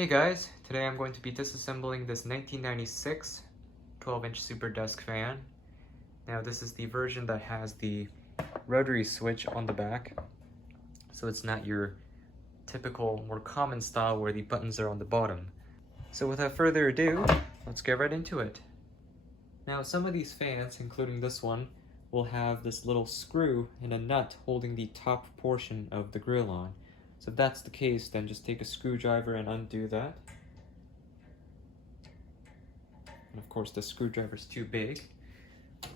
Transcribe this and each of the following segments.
Hey guys, today I'm going to be disassembling this 1996 12-inch Super Desk fan. Now this is the version that has the rotary switch on the back, so it's not your typical, more common style where the buttons are on the bottom. So without further ado, let's get right into it. Now some of these fans, including this one, will have this little screw and a nut holding the top portion of the grill on. So if that's the case, then just take a screwdriver and undo that. And of course the screwdriver's too big, so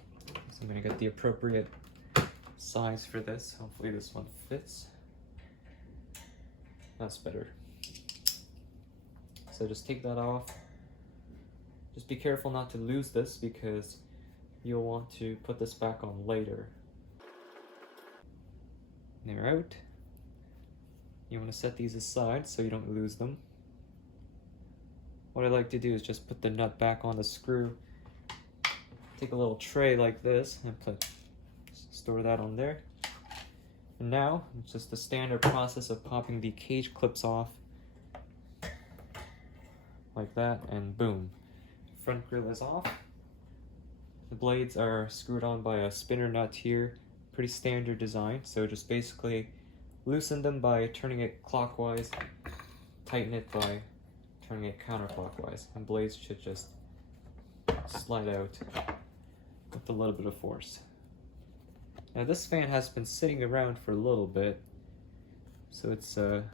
I'm going to get the appropriate size for this. Hopefully this one fits. That's better. So just take that off. Just be careful not to lose this because you'll want to put this back on later. They're out. You want to set these aside so you don't lose them. What I like to do is just put the nut back on the screw. Take a little tray like this and store that on there. And now it's just the standard process of popping the cage clips off like that, and boom, front grill is off. The blades are screwed on by a spinner nut here. Pretty standard design, so just basically loosen them by turning it clockwise, tighten it by turning it counterclockwise, and blades should just slide out with a little bit of force. Now this fan has been sitting around for a little bit, so it's a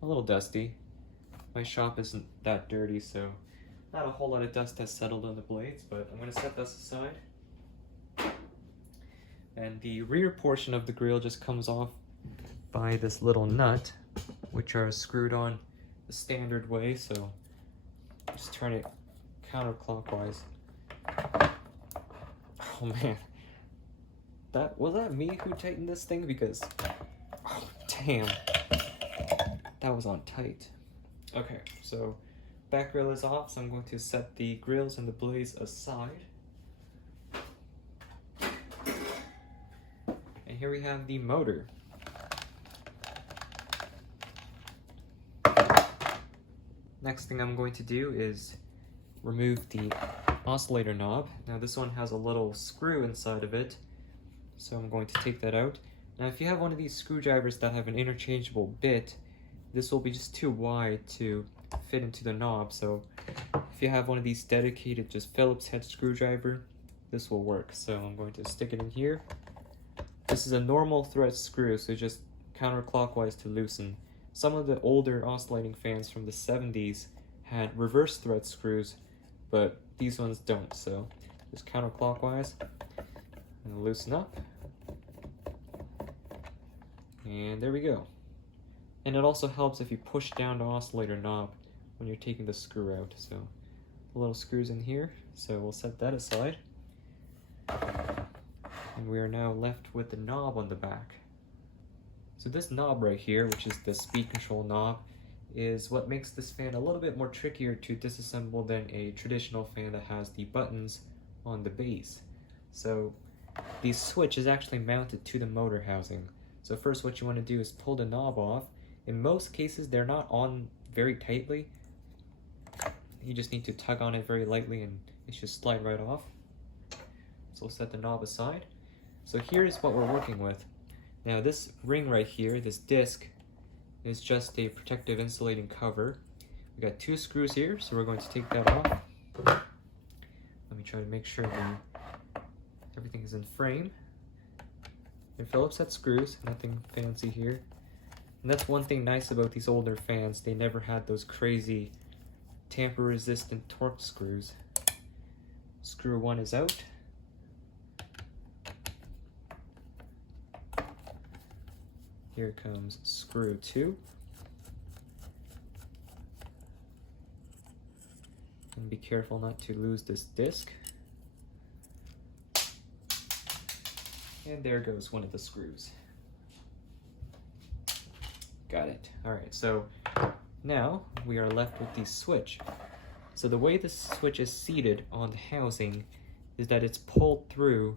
little dusty. My shop isn't that dirty, so not a whole lot of dust has settled on the blades, but I'm going to set this aside. And the rear portion of the grill just comes off by this little nut, which are screwed on the standard way, so just turn it counterclockwise. Oh man, was that me who tightened this thing? Because, oh damn, that was on tight. Okay, so back grill is off, so I'm going to set the grills and the blades aside. And here we have the motor. Next thing I'm going to do is remove the oscillator knob. Now this one has a little screw inside of it, so I'm going to take that out. Now if you have one of these screwdrivers that have an interchangeable bit, this will be just too wide to fit into the knob, so if you have one of these dedicated just Phillips head screwdriver, this will work. So I'm going to stick it in here. This is a normal thread screw, so just counterclockwise to loosen. Some of the older oscillating fans from the 70s had reverse thread screws, but these ones don't, so just counterclockwise and loosen up. And there we go. And it also helps if you push down the oscillator knob when you're taking the screw out. So the little screws in here, so we'll set that aside. And we are now left with the knob on the back. So this knob right here, which is the speed control knob, is what makes this fan a little bit more trickier to disassemble than a traditional fan that has the buttons on the base. So the switch is actually mounted to the motor housing. So first what you want to do is pull the knob off. In most cases they're not on very tightly. You just need to tug on it very lightly and it should slide right off. So we'll set the knob aside. So here's what we're working with. Now this ring right here, this disc, is just a protective insulating cover. We got two screws here, so we're going to take that off. Let me try to make sure that everything is in frame. They're Phillips head screws, nothing fancy here. And that's one thing nice about these older fans, they never had those crazy tamper-resistant torque screws. Screw one is out. Here comes screw two. And be careful not to lose this disc. And there goes one of the screws. Got it. Alright, so now we are left with the switch. So the way the switch is seated on the housing is that it's pulled through,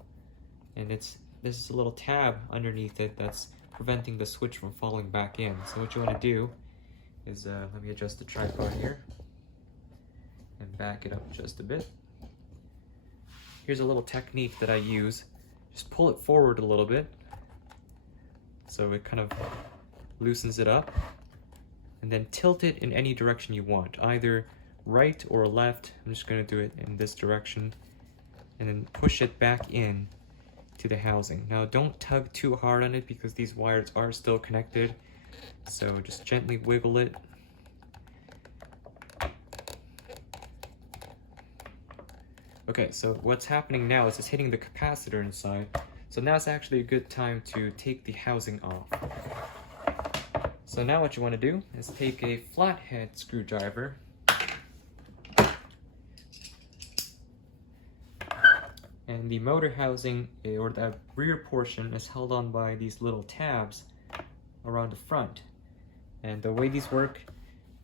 and this is a little tab underneath it that's preventing the switch from falling back in. So what you want to do is, let me adjust the tripod here and back it up just a bit. Here's a little technique that I use. Just pull it forward a little bit so it kind of loosens it up, and then tilt it in any direction you want, either right or left. I'm just going to do it in this direction, and then push it back in to the housing. Now don't tug too hard on it because these wires are still connected, so just gently wiggle it. Okay, so what's happening now is it's hitting the capacitor inside, so now it's actually a good time to take the housing off. So now what you want to do is take a flathead screwdriver and the motor housing, or the rear portion, is held on by these little tabs around the front. And the way these work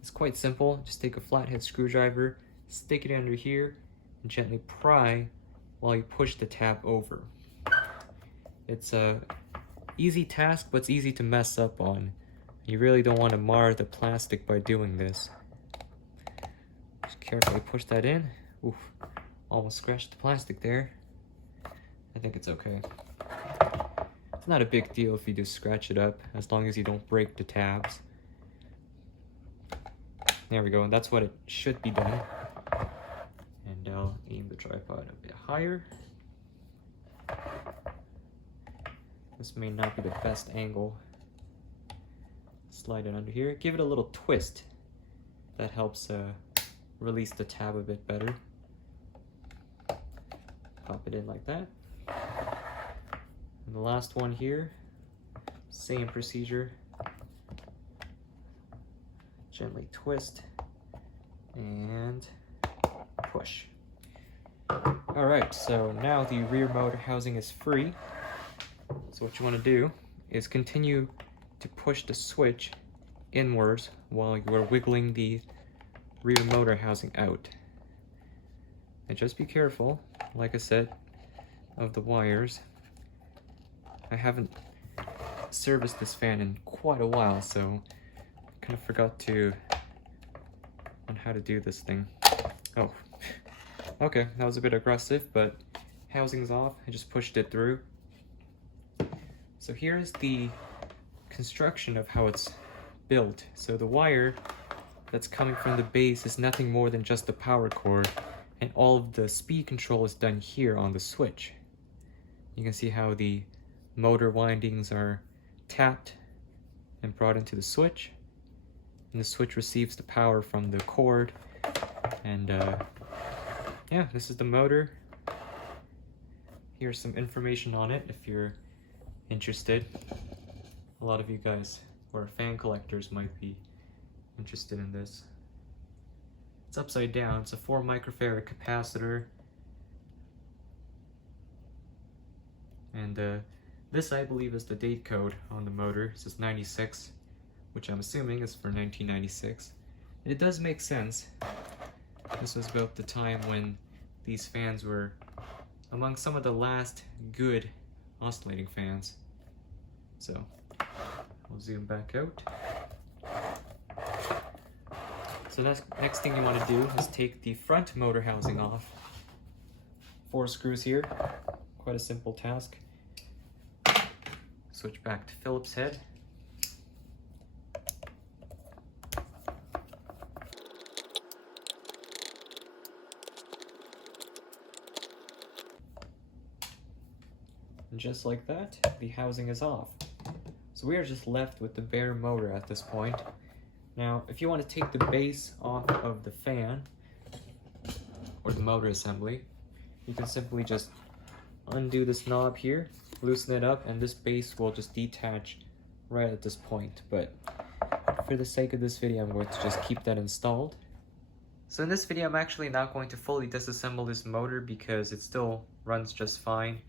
is quite simple. Just take a flathead screwdriver, stick it under here, and gently pry while you push the tab over. It's a easy task, but it's easy to mess up on. You really don't want to mar the plastic by doing this. Just carefully push that in. Oof, almost scratched the plastic there. I think it's okay. It's not a big deal if you just scratch it up, as long as you don't break the tabs. There we go, and that's what it should be done. And I'll aim the tripod a bit higher. This may not be the best angle. Slide it under here. Give it a little twist. That helps release the tab a bit better. Pop it in like that. And the last one here, same procedure. Gently twist and push. Alright, so now the rear motor housing is free. So what you want to do is continue to push the switch inwards while you are wiggling the rear motor housing out. And just be careful, like I said, of the wires. I haven't serviced this fan in quite a while, so I kind of forgot on how to do this thing. Oh, okay, that was a bit aggressive, but housing's off. I just pushed it through. So here's the construction of how it's built. So the wire that's coming from the base is nothing more than just the power cord, and all of the speed control is done here on the switch. You can see how the motor windings are tapped and brought into the switch, and the switch receives the power from the cord. And yeah, this is the motor. Here's some information on it if you're interested. A lot of you guys who are fan collectors might be interested in this. It's upside down. It's a 4 microfarad capacitor. And this, I believe, is the date code on the motor. It says 96, which I'm assuming is for 1996. And it does make sense. This was about the time when these fans were among some of the last good oscillating fans. So I'll zoom back out. So next thing you want to do is take the front motor housing off. 4 screws here, quite a simple task. Switch back to Phillips head. And just like that, the housing is off. So we are just left with the bare motor at this point. Now, if you want to take the base off of the fan, or the motor assembly, you can simply just undo this knob here, loosen it up, and this base will just detach right at this point. But for the sake of this video, I'm going to just keep that installed. So in this video, I'm actually not going to fully disassemble this motor because it still runs just fine.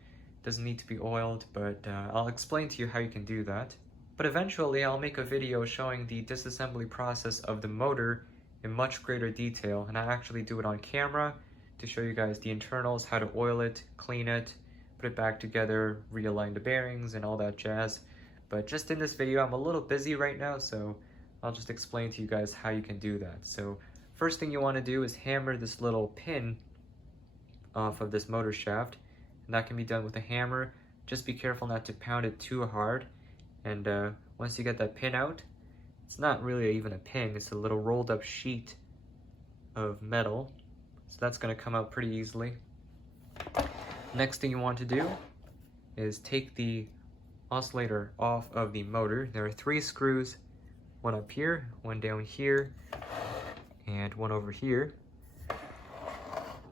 Doesn't need to be oiled, but I'll explain to you how you can do that. But eventually I'll make a video showing the disassembly process of the motor in much greater detail, and I actually do it on camera to show you guys the internals, how to oil it, clean it, put it back together, realign the bearings and all that jazz. But just in this video, I'm a little busy right now, so I'll just explain to you guys how you can do that. So first thing you want to do is hammer this little pin off of this motor shaft, and that can be done with a hammer. Just be careful not to pound it too hard, and once you get that pin out, it's not really even a pin, it's a little rolled up sheet of metal, so that's going to come out pretty easily. Next thing you want to do is take the oscillator off of the motor. There are 3 screws, one up here, one down here, and one over here,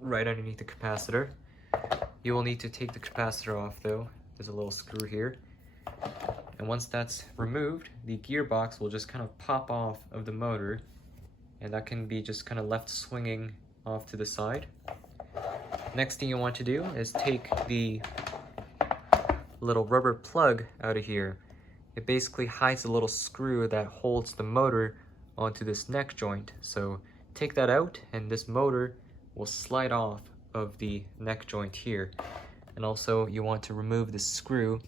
right underneath the capacitor. You will need to take the capacitor off though. There's a little screw here. And once that's removed, the gearbox will just kind of pop off of the motor, and that can be just kind of left swinging off to the side. Next thing you want to do is take the little rubber plug out of here. It basically hides a little screw that holds the motor onto this neck joint. So take that out, and this motor will slide off of the neck joint here. And also you want to remove the screw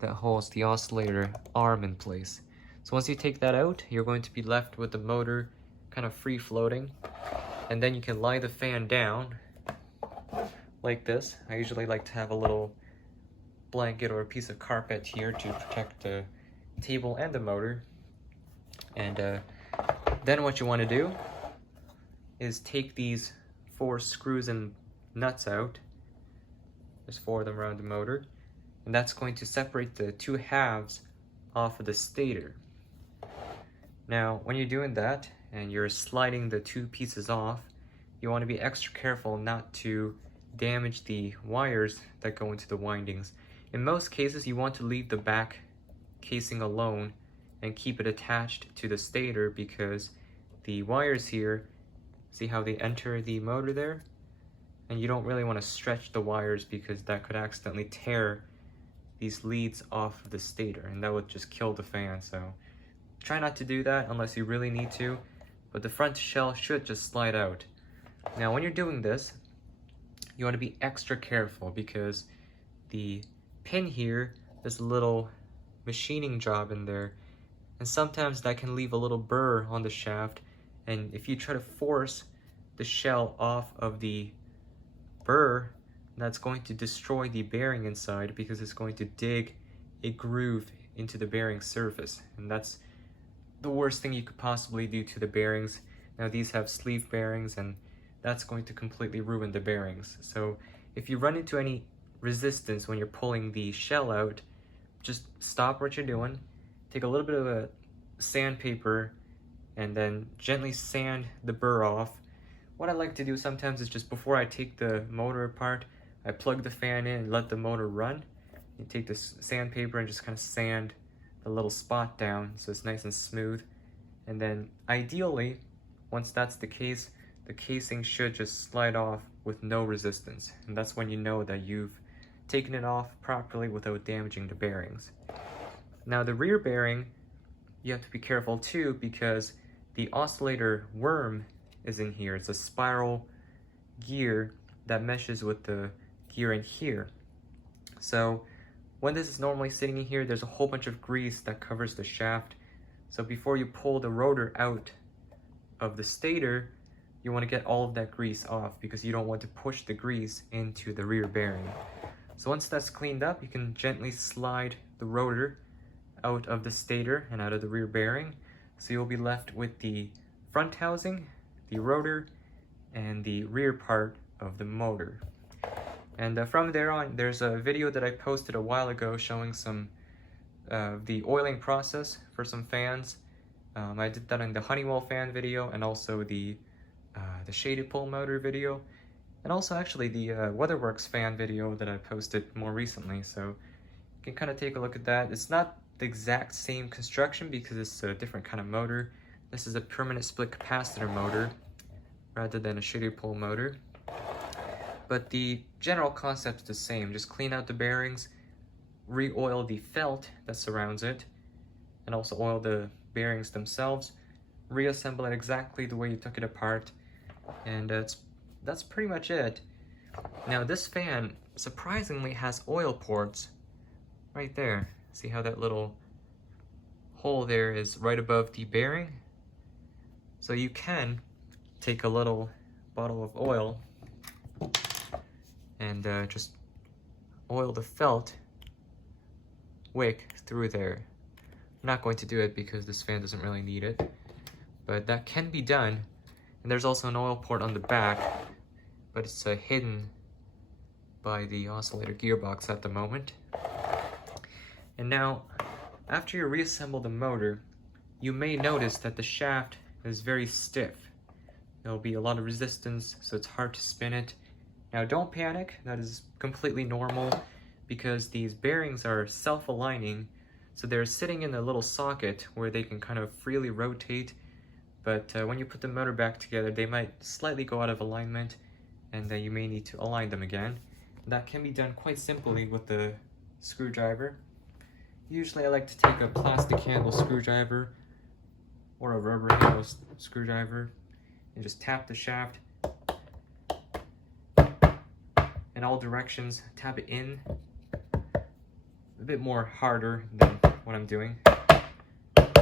that holds the oscillator arm in place. So once you take that out, you're going to be left with the motor kind of free floating, and then you can lie the fan down like this. I usually like to have a little blanket or a piece of carpet here to protect the table and the motor. And then what you want to do is take these 4 screws and nuts out. There's 4 of them around the motor, and that's going to separate the 2 halves off of the stator. Now when you're doing that and you're sliding the 2 pieces off, you want to be extra careful not to damage the wires that go into the windings. In most cases, you want to leave the back casing alone and keep it attached to the stator, because the wires here, see how they enter the motor there? And you don't really want to stretch the wires, because that could accidentally tear these leads off of the stator, and that would just kill the fan. So try not to do that unless you really need to, but the front shell should just slide out. Now when you're doing this, you want to be extra careful, because the pin here, there's a little machining job in there, and sometimes that can leave a little burr on the shaft, and if you try to force the shell off of the burr, that's going to destroy the bearing inside, because it's going to dig a groove into the bearing surface, and that's the worst thing you could possibly do to the bearings. Now these have sleeve bearings, and that's going to completely ruin the bearings. So if you run into any resistance when you're pulling the shell out, just stop what you're doing, take a little bit of a sandpaper, and then gently sand the burr off. What I like to do sometimes is, just before I take the motor apart, I plug the fan in and let the motor run. You take the sandpaper and just kind of sand the little spot down so it's nice and smooth. And then ideally, once that's the case, the casing should just slide off with no resistance. And that's when you know that you've taken it off properly without damaging the bearings. Now the rear bearing, you have to be careful too, because the oscillator worm is in here. It's a spiral gear that meshes with the gear in here. So when this is normally sitting in here, there's a whole bunch of grease that covers the shaft. So before you pull the rotor out of the stator, you want to get all of that grease off, because you don't want to push the grease into the rear bearing. So once that's cleaned up, you can gently slide the rotor out of the stator and out of the rear bearing. So you'll be left with the front housing, the rotor, and the rear part of the motor. And from there on, there's a video that I posted a while ago showing some the oiling process for some fans. I did that in the Honeywell fan video, and also the shaded pole motor video, and also actually the WeatherWorks fan video that I posted more recently. So you can kind of take a look at that. It's not the exact same construction because it's a different kind of motor. This is a permanent split capacitor motor rather than a shaded pole motor. But the general concept is the same. Just clean out the bearings, re-oil the felt that surrounds it, and also oil the bearings themselves, reassemble it exactly the way you took it apart, and that's pretty much it. Now this fan surprisingly has oil ports right there. See how that little hole there is right above the bearing. So you can take a little bottle of oil and just oil the felt wick through there. I'm not going to do it because this fan doesn't really need it, but that can be done. And there's also an oil port on the back, but it's hidden by the oscillator gearbox at the moment. And now, after you reassemble the motor, you may notice that the shaft is very stiff. There'll be a lot of resistance, so it's hard to spin it. Now don't panic, that is completely normal because these bearings are self-aligning, so they're sitting in a little socket where they can kind of freely rotate, but when you put the motor back together, they might slightly go out of alignment, and you may need to align them again. That can be done quite simply with the screwdriver. Usually I like to take a plastic handle screwdriver or a rubber handle screwdriver and just tap the shaft in all directions, tap it in a bit more harder than what I'm doing, kind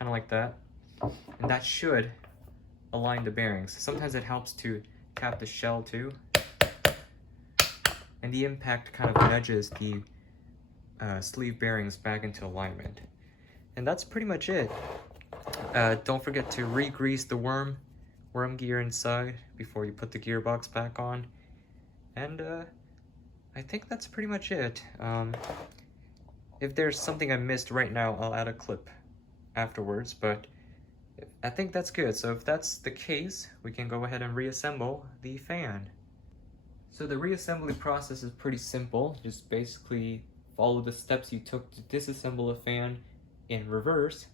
of like that, and that should align the bearings. Sometimes it helps to tap the shell too, and the impact kind of nudges the sleeve bearings back into alignment. And that's pretty much it. Don't forget to re-grease the worm gear inside before you put the gearbox back on. And I think that's pretty much it. If there's something I missed right now, I'll add a clip afterwards, but I think that's good. So if that's the case, we can go ahead and reassemble the fan. So the reassembly process is pretty simple. Just basically follow the steps you took to disassemble a fan in reverse.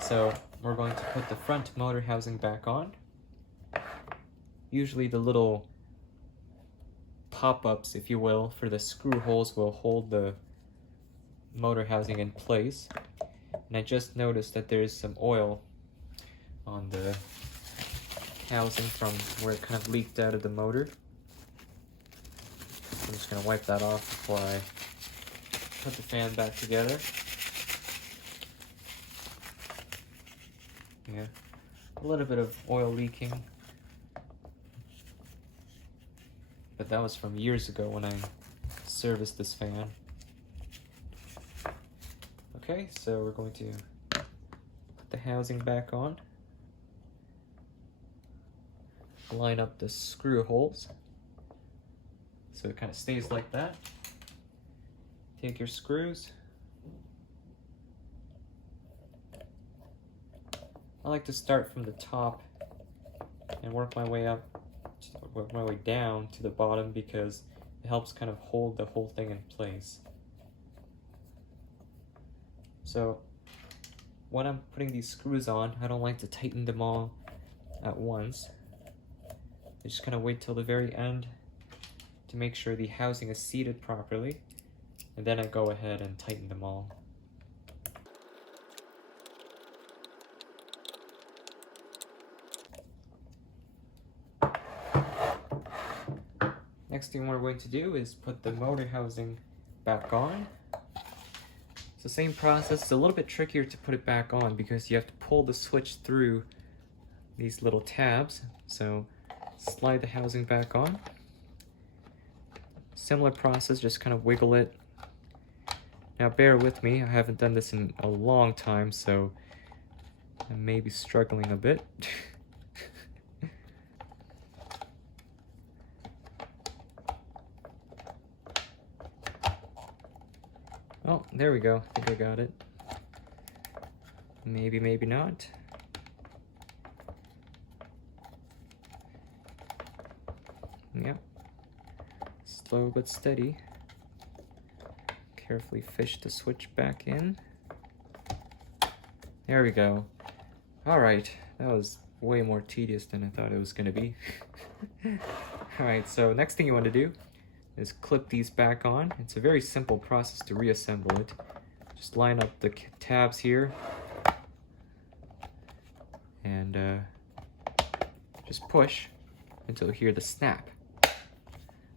So we're going to put the front motor housing back on. Usually the little pop-ups, if you will, for the screw holes will hold the motor housing in place. And I just noticed that there's some oil on the housing from where it kind of leaked out of the motor. I'm just going to wipe that off before I put the fan back together. Yeah, a little bit of oil leaking, but that was from years ago when I serviced this fan. Okay, so we're going to put the housing back on, line up the screw holes so it kind of stays like that. Take your screws. I like to start from the top and work my way down to the bottom because it helps kind of hold the whole thing in place. So when I'm putting these screws on, I don't like to tighten them all at once. I just kind of wait till the very end to make sure the housing is seated properly, and then I go ahead and tighten them all. Next thing we're going to do is put the motor housing back on. It's the same process. It's a little bit trickier to put it back on because you have to pull the switch through these little tabs. So slide the housing back on. Similar process, just kind of wiggle it. Now bear with me, I haven't done this in a long time, so I may be struggling a bit. Oh, there we go. I think I got it. Maybe, maybe not. Yep. Slow but steady. Carefully fish the switch back in. There we go. Alright, that was way more tedious than I thought it was going to be. Alright, so next thing you want to do is clip these back on. It's a very simple process to reassemble it. Just line up the tabs here and just push until you hear the snap.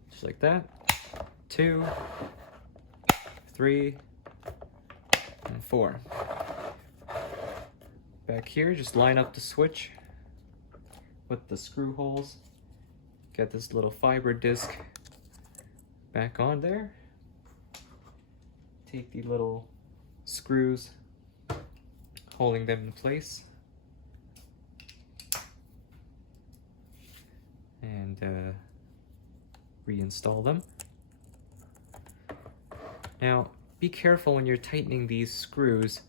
Just like that. 2, 3, and 4. Back here, just line up the switch with the screw holes. Get this little fiber disc back on there. Take the little screws holding them in place and reinstall them. Now be careful when you're tightening these screws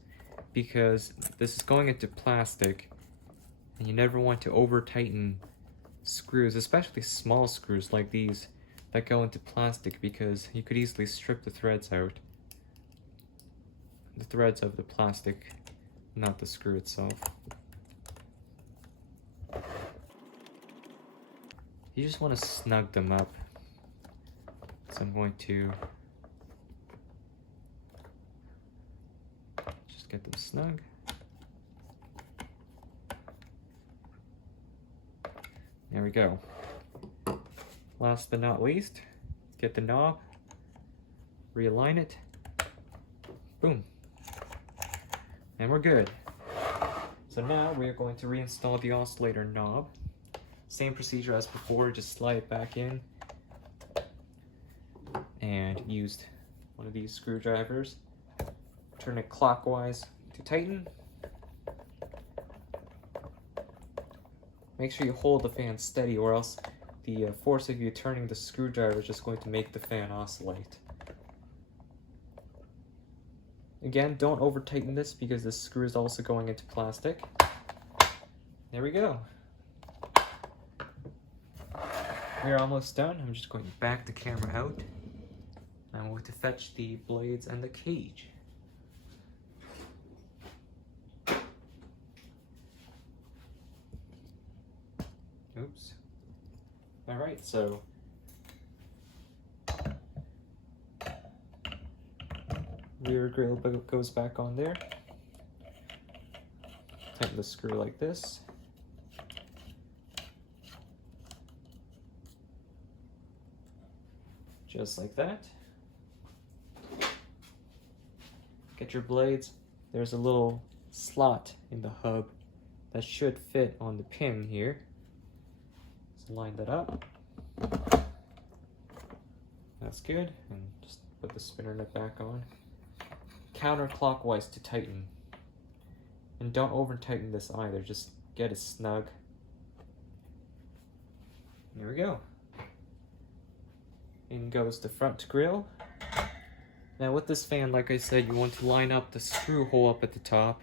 because this is going into plastic and you never want to over tighten screws, especially small screws like these that go into plastic, because you could easily strip the threads out. The threads of the plastic, not the screw itself. You just want to snug them up. So I'm going to just get them snug. There we go. Last but not least, get the knob, realign it, boom, and we're good. So now we are going to reinstall the oscillator knob. Same procedure as before, just slide it back in and used one of these screwdrivers. Turn it clockwise to tighten. Make sure you hold the fan steady, or else the force of you turning the screwdriver is just going to make the fan oscillate. Again, don't over tighten this because this screw is also going into plastic. There we go. We're almost done. I'm just going to back the camera out. I'm going to fetch the blades and the cage. Oops. Alright, so rear grill goes back on there. Tighten the screw like this. Just like that. Get your blades. There's a little slot in the hub that should fit on the pin here. So line that up. That's good. And just put the spinner nut back on. Counterclockwise to tighten. And don't over tighten this either. Just get it snug. Here we go. In goes the front grille. Now with this fan, like I said, you want to line up the screw hole up at the top,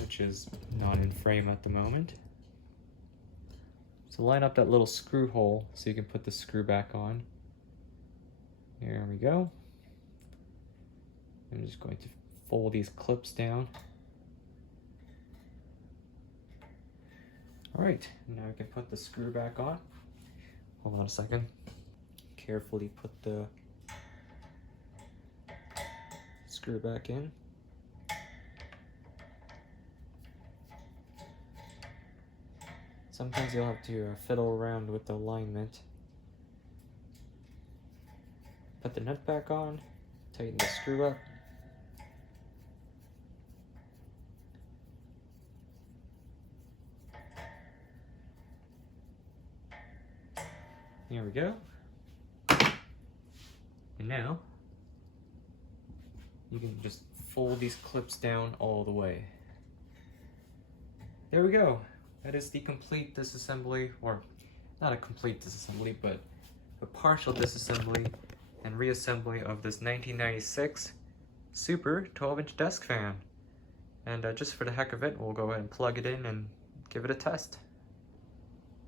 which is not in frame at the moment. So line up that little screw hole so you can put the screw back on. There we go. I'm just going to fold these clips down. All right, now I can put the screw back on. Hold on a second. Carefully put the screw back in. Sometimes you'll have to fiddle around with the alignment. Put the nut back on, tighten the screw up. There we go. And now, you can just fold these clips down all the way. There we go. That is the complete disassembly, or not a complete disassembly, but a partial disassembly and reassembly of this 1996 Super 12-inch desk fan. And just for the heck of it, we'll go ahead and plug it in and give it a test.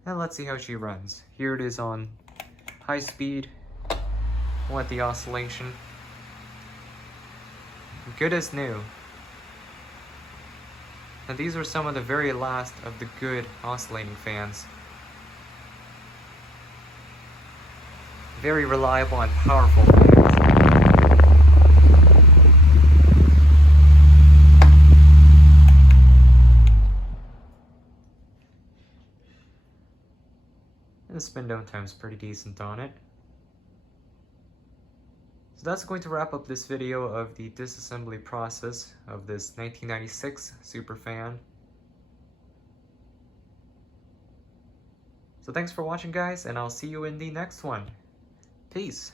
And let's see how she runs. Here it is on high speed. Want the oscillation. Good as new. And these are some of the very last of the good oscillating fans. Very reliable and powerful fans. And the spin down time's pretty decent on it. So that's going to wrap up this video of the disassembly process of this 1996 Superfan. So thanks for watching, guys, and I'll see you in the next one. Peace.